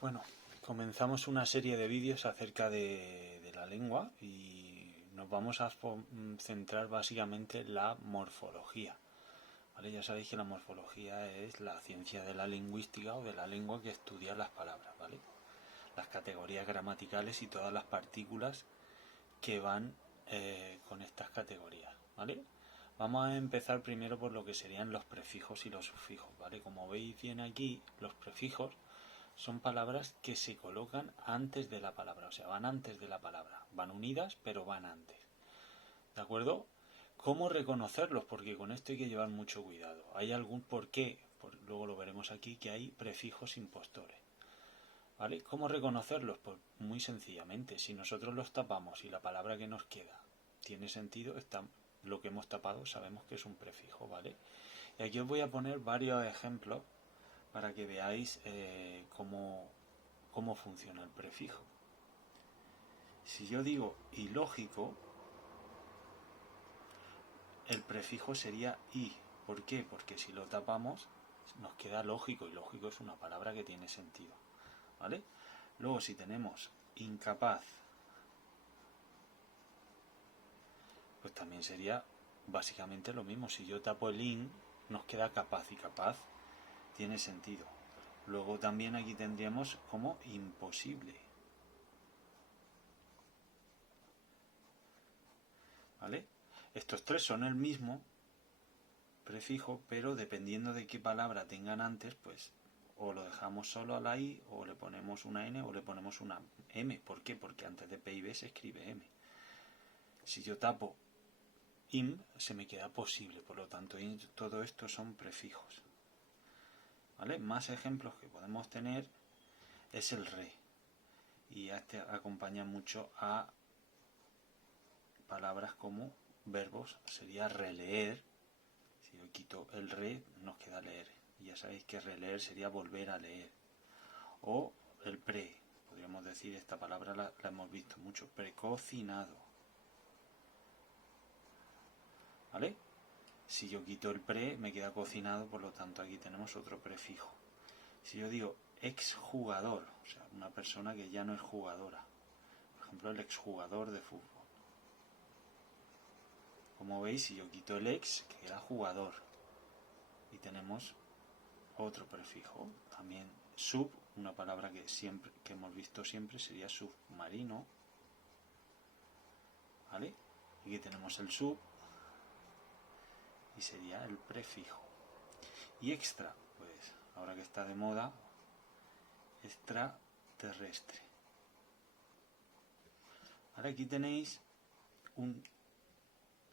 Bueno, comenzamos una serie de vídeos acerca de la lengua y nos vamos a centrar básicamente en la morfología. ¿Vale? Ya sabéis que la morfología es la ciencia de la lingüística o de la lengua que estudia las palabras, ¿vale? Las categorías gramaticales y todas las partículas que van con estas categorías, ¿vale? Vamos a empezar primero por lo que serían los prefijos y los sufijos, ¿vale? Como veis bien aquí, los prefijos son palabras que se colocan antes de la palabra, o sea, van antes de la palabra. Van unidas, pero van antes. ¿De acuerdo? ¿Cómo reconocerlos? Porque con esto hay que llevar mucho cuidado. Hay algún porqué, luego lo veremos aquí, que hay prefijos impostores. ¿Vale? ¿Cómo reconocerlos? Pues muy sencillamente, si nosotros los tapamos y la palabra que nos queda tiene sentido, lo que hemos tapado sabemos que es un prefijo, ¿vale? Y aquí os voy a poner varios ejemplos para que veáis cómo funciona el prefijo. Si yo digo ilógico, el prefijo sería i. ¿Por qué? Porque si lo tapamos nos queda lógico, y lógico es una palabra que tiene sentido, ¿vale? Luego si tenemos incapaz, pues también sería básicamente lo mismo. Si yo tapo el in, nos queda capaz, y capaz tiene sentido. Luego también aquí tendríamos como imposible, ¿vale? Estos tres son el mismo prefijo, pero dependiendo de qué palabra tengan antes, pues o lo dejamos solo a la i, o le ponemos una n, o le ponemos una m. ¿Por qué? Porque antes de p y b se escribe m. Si yo tapo im, se me queda posible, por lo tanto todo esto son prefijos, ¿vale? Más ejemplos que podemos tener es el re, y este acompaña mucho a palabras como verbos. Sería releer. Si yo quito el re, nos queda leer, y ya sabéis que releer sería volver a leer. O el pre, podríamos decir, esta palabra la hemos visto mucho, precocinado, ¿vale? Si yo quito el pre, me queda cocinado, por lo tanto aquí tenemos otro prefijo. Si yo digo exjugador, o sea, una persona que ya no es jugadora, por ejemplo, el exjugador de fútbol. Como veis, si yo quito el ex, queda jugador, y tenemos otro prefijo. También sub, una palabra que hemos visto siempre, sería submarino, ¿vale? Y aquí tenemos el sub, y sería el prefijo. Y extra, pues ahora que está de moda, extraterrestre. Ahora aquí tenéis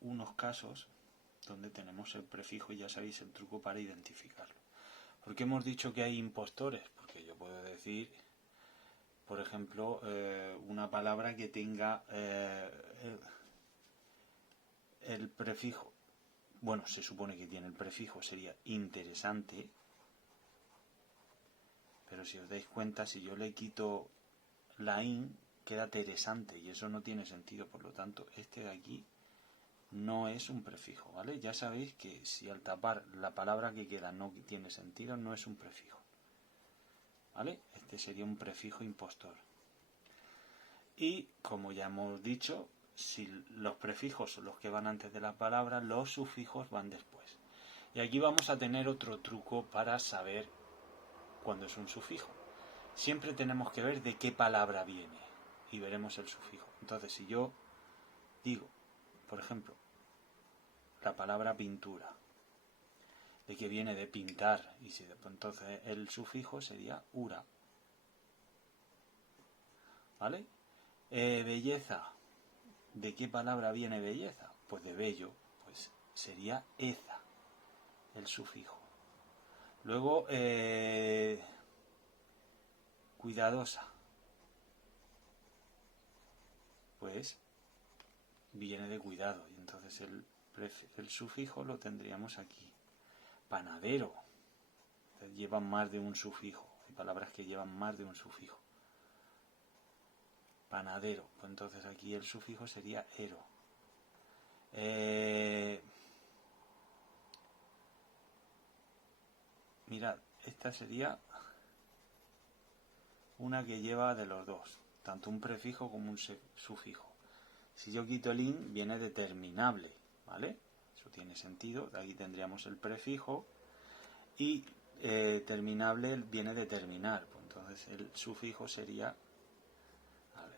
unos casos donde tenemos el prefijo, y ya sabéis el truco para identificarlo. ¿Por qué hemos dicho que hay impostores? Porque yo puedo decir, por ejemplo, una palabra que tenga el prefijo, bueno, se supone que tiene el prefijo, sería interesante, pero si os dais cuenta, si yo le quito la in, queda interesante, y eso no tiene sentido. Por lo tanto, este de aquí no es un prefijo, ¿vale? Ya sabéis que si al tapar la palabra que queda no tiene sentido, no es un prefijo, ¿vale? Este sería un prefijo impostor. Y como ya hemos dicho, si los prefijos son los que van antes de la palabra, los sufijos van después. Y aquí vamos a tener otro truco para saber cuándo es un sufijo. Siempre tenemos que ver de qué palabra viene y veremos el sufijo. Entonces, si yo digo, por ejemplo, la palabra pintura, de que viene de pintar, y si después, entonces el sufijo sería ura, ¿vale? Belleza, ¿de qué palabra viene belleza? Pues de bello, pues sería eza, el sufijo. Luego, cuidadosa, pues viene de cuidado, y entonces el sufijo lo tendríamos aquí. Panadero, llevan más de un sufijo, hay palabras que llevan más de un sufijo. Panadero, pues entonces aquí el sufijo sería ero. Mirad, esta sería una que lleva de los dos, tanto un prefijo como un sufijo. Si yo quito el in, viene determinable, ¿vale? Eso tiene sentido, de ahí tendríamos el prefijo, y terminable viene de terminar, pues entonces el sufijo sería,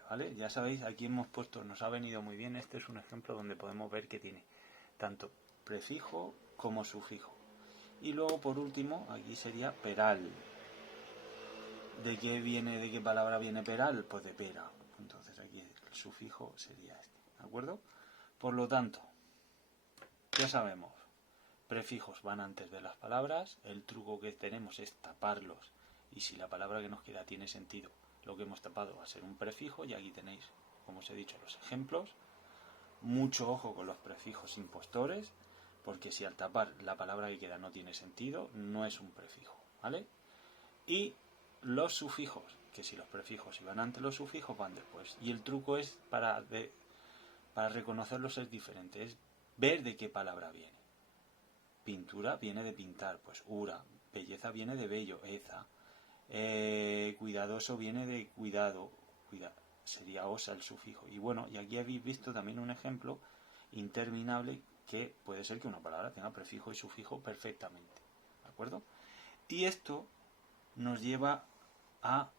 ¿vale? Ya sabéis, aquí hemos puesto, nos ha venido muy bien, este es un ejemplo donde podemos ver que tiene tanto prefijo como sufijo. Y luego por último, aquí sería peral. ¿De qué palabra viene peral? Pues de pera. Entonces aquí el sufijo sería este, ¿de acuerdo? Por lo tanto, ya sabemos, prefijos van antes de las palabras, el truco que tenemos es taparlos, y si la palabra que nos queda tiene sentido, lo que hemos tapado va a ser un prefijo, y aquí tenéis, como os he dicho, los ejemplos. Mucho ojo con los prefijos impostores, porque si al tapar la palabra que queda no tiene sentido, no es un prefijo, ¿vale? Y los sufijos, que si los prefijos iban antes, los sufijos van después. Y el truco es, para reconocerlos es diferente, es ver de qué palabra viene. Pintura viene de pintar, pues ura. Belleza viene de bello, eza. Cuidadoso viene de cuidado, sería osa el sufijo. Y bueno, y aquí habéis visto también un ejemplo interminable, que puede ser que una palabra tenga prefijo y sufijo perfectamente, ¿de acuerdo? Y esto nos lleva a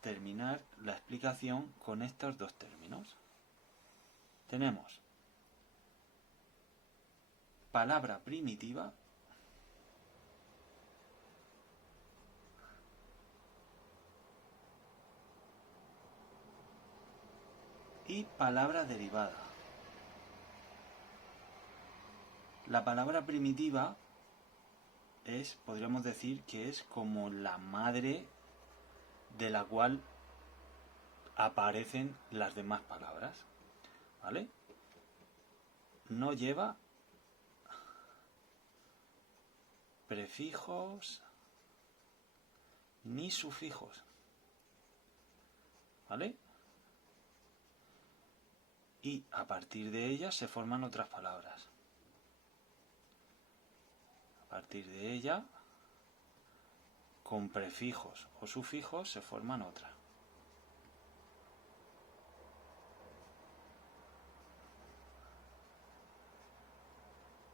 terminar la explicación con estos dos términos. Tenemos palabra primitiva y palabra derivada. La palabra primitiva podríamos decir que es como la madre de la cual aparecen las demás palabras, ¿vale? No lleva prefijos ni sufijos, ¿vale? Y a partir de ellas se forman otras palabras. A partir de ella, con prefijos o sufijos, se forman otras.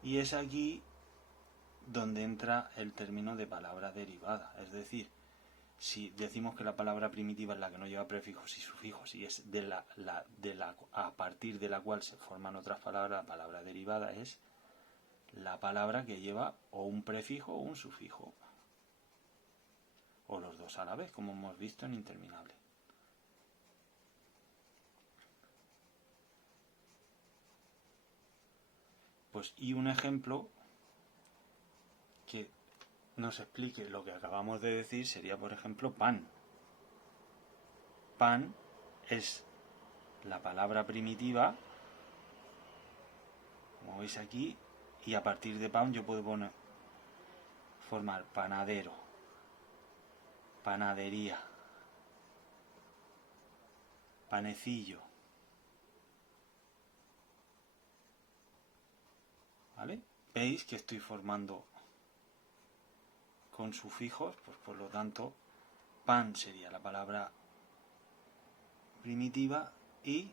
Y es aquí donde entra el término de palabra derivada. Es decir, si decimos que la palabra primitiva es la que no lleva prefijos y sufijos y es a partir de la cual se forman otras palabras, la palabra derivada es la palabra que lleva o un prefijo o un sufijo, o los dos a la vez, como hemos visto en interminable. Pues y un ejemplo que nos explique lo que acabamos de decir sería, por ejemplo, pan. Pan es la palabra primitiva, como veis aquí, y a partir de pan yo puedo formar panadero, panadería, panecillo, ¿vale? Veis que estoy formando con sufijos, pues por lo tanto pan sería la palabra primitiva y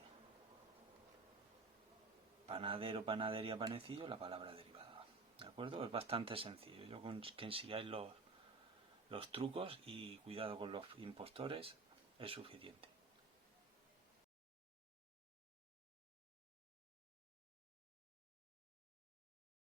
panadero, panadería, panecillo la palabra derivada, ¿de acuerdo? Es bastante sencillo. Yo con que sigáis los trucos y cuidado con los impostores es suficiente.